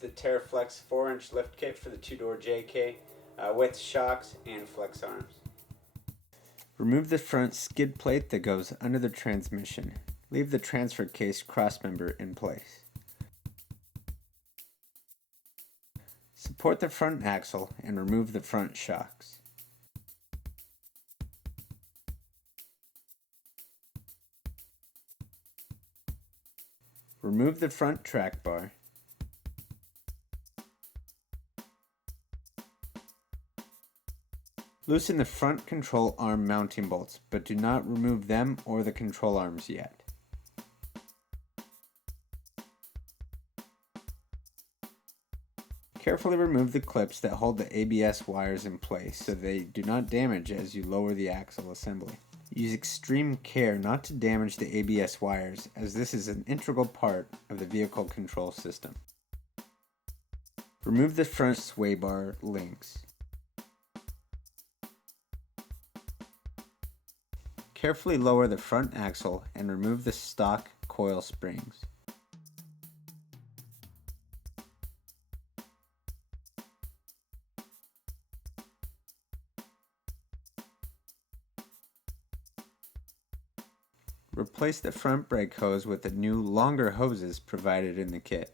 the TeraFlex 4-inch lift kit for the two-door JK with shocks and FlexArms. Remove the front skid plate that goes under the transmission. Leave the transfer case crossmember in place. Support the front axle and remove the front shocks. Remove the front track bar. Loosen the front control arm mounting bolts, but do not remove them or the control arms yet. Carefully remove the clips that hold the ABS wires in place so they do not damage as you lower the axle assembly. Use extreme care not to damage the ABS wires, as this is an integral part of the vehicle control system. Remove the front sway bar links. Carefully lower the front axle and remove the stock coil springs. Replace the front brake hose with the new longer hoses provided in the kit.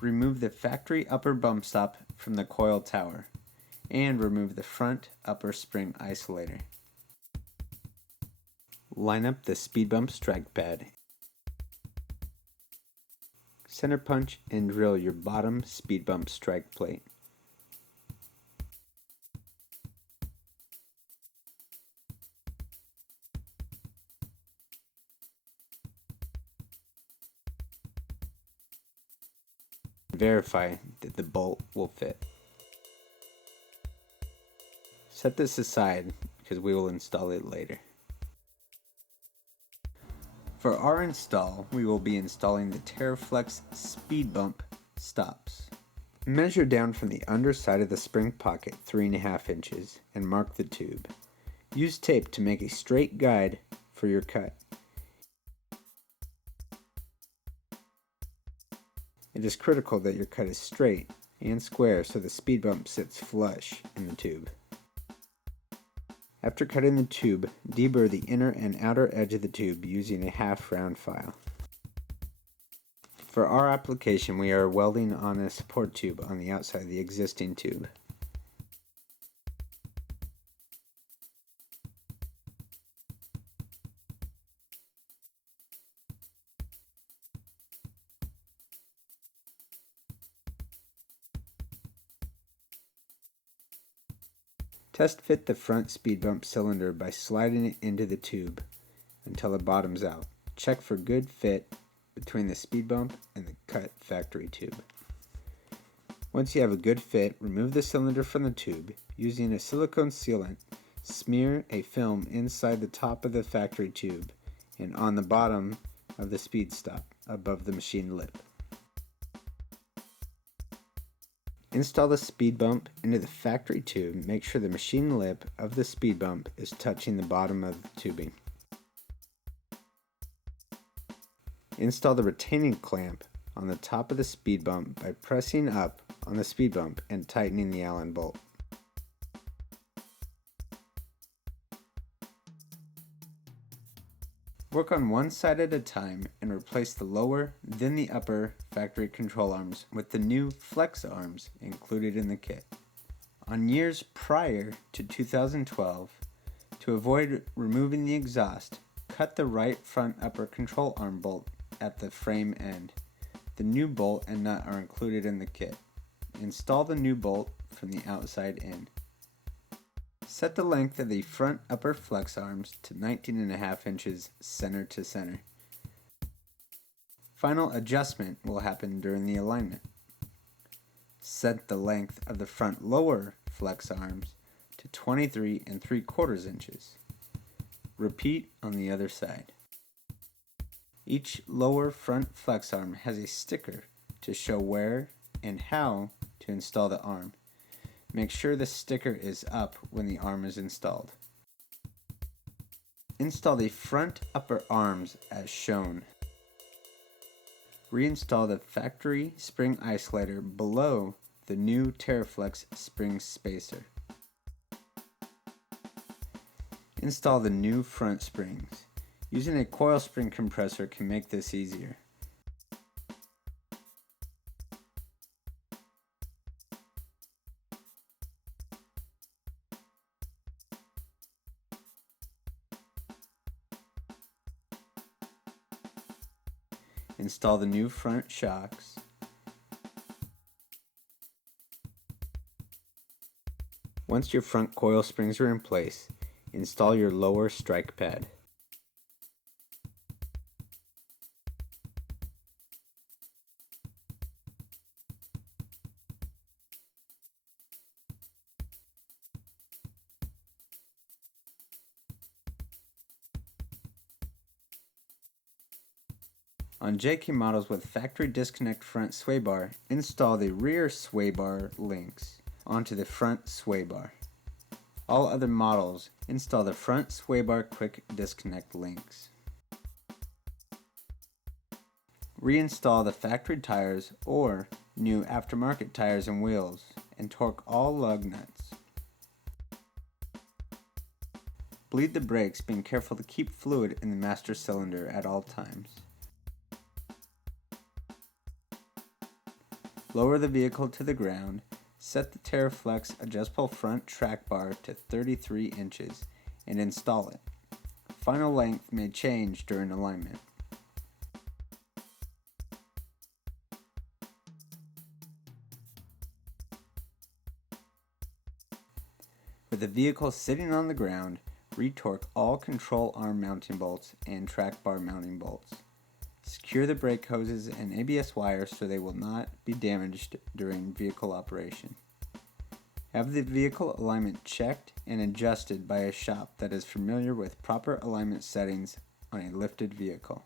Remove the factory upper bump stop from the coil tower, and remove the front upper spring isolator. Line up the SpeedBumps strike pad. Center punch and drill your bottom SpeedBump strike plate. Verify that the bolt will fit. Set this aside because we will install it later. For our install, we will be installing the TeraFlex SpeedBump stops. Measure down from the underside of the spring pocket 3.5 inches and mark the tube. Use tape to make a straight guide for your cut. It is critical that your cut is straight and square so the SpeedBump sits flush in the tube. After cutting the tube, deburr the inner and outer edge of the tube using a half-round file. For our application, we are welding on a support tube on the outside of the existing tube. Test fit the front SpeedBump cylinder by sliding it into the tube until it bottoms out. Check for good fit between the SpeedBump and the cut factory tube. Once you have a good fit, remove the cylinder from the tube. Using a silicone sealant, smear a film inside the top of the factory tube and on the bottom of the speed stop above the machine lip. Install the SpeedBump into the factory tube. Make sure the machine lip of the SpeedBump is touching the bottom of the tubing. Install the retaining clamp on the top of the SpeedBump by pressing up on the SpeedBump and tightening the Allen bolt. Work on one side at a time and replace the lower, then the upper factory control arms with the new FlexArms included in the kit. On years prior to 2012, to avoid removing the exhaust, cut the right front upper control arm bolt at the frame end. The new bolt and nut are included in the kit. Install the new bolt from the outside in. Set the length of the front upper FlexArms to 19.5 inches center to center. Final adjustment will happen during the alignment. Set the length of the front lower FlexArms to 23.75 inches. Repeat on the other side. Each lower front FlexArm has a sticker to show where and how to install the arm. Make sure the sticker is up when the arm is installed. Install the front upper arms as shown. Reinstall the factory spring isolator below the new TeraFlex spring spacer. Install the new front springs. Using a coil spring compressor can make this easier. Install the new front shocks. Once your front coil springs are in place, install your lower strike pad. On JK models with factory disconnect front sway bar, install the rear sway bar links onto the front sway bar. All other models, install the front sway bar quick disconnect links. Reinstall the factory tires or new aftermarket tires and wheels, and torque all lug nuts. Bleed the brakes, being careful to keep fluid in the master cylinder at all times. Lower the vehicle to the ground, set the TeraFlex adjustable front track bar to 33 inches, and install it. Final length may change during alignment. With the vehicle sitting on the ground, retorque all control arm mounting bolts and track bar mounting bolts. Secure the brake hoses and ABS wires so they will not be damaged during vehicle operation. Have the vehicle alignment checked and adjusted by a shop that is familiar with proper alignment settings on a lifted vehicle.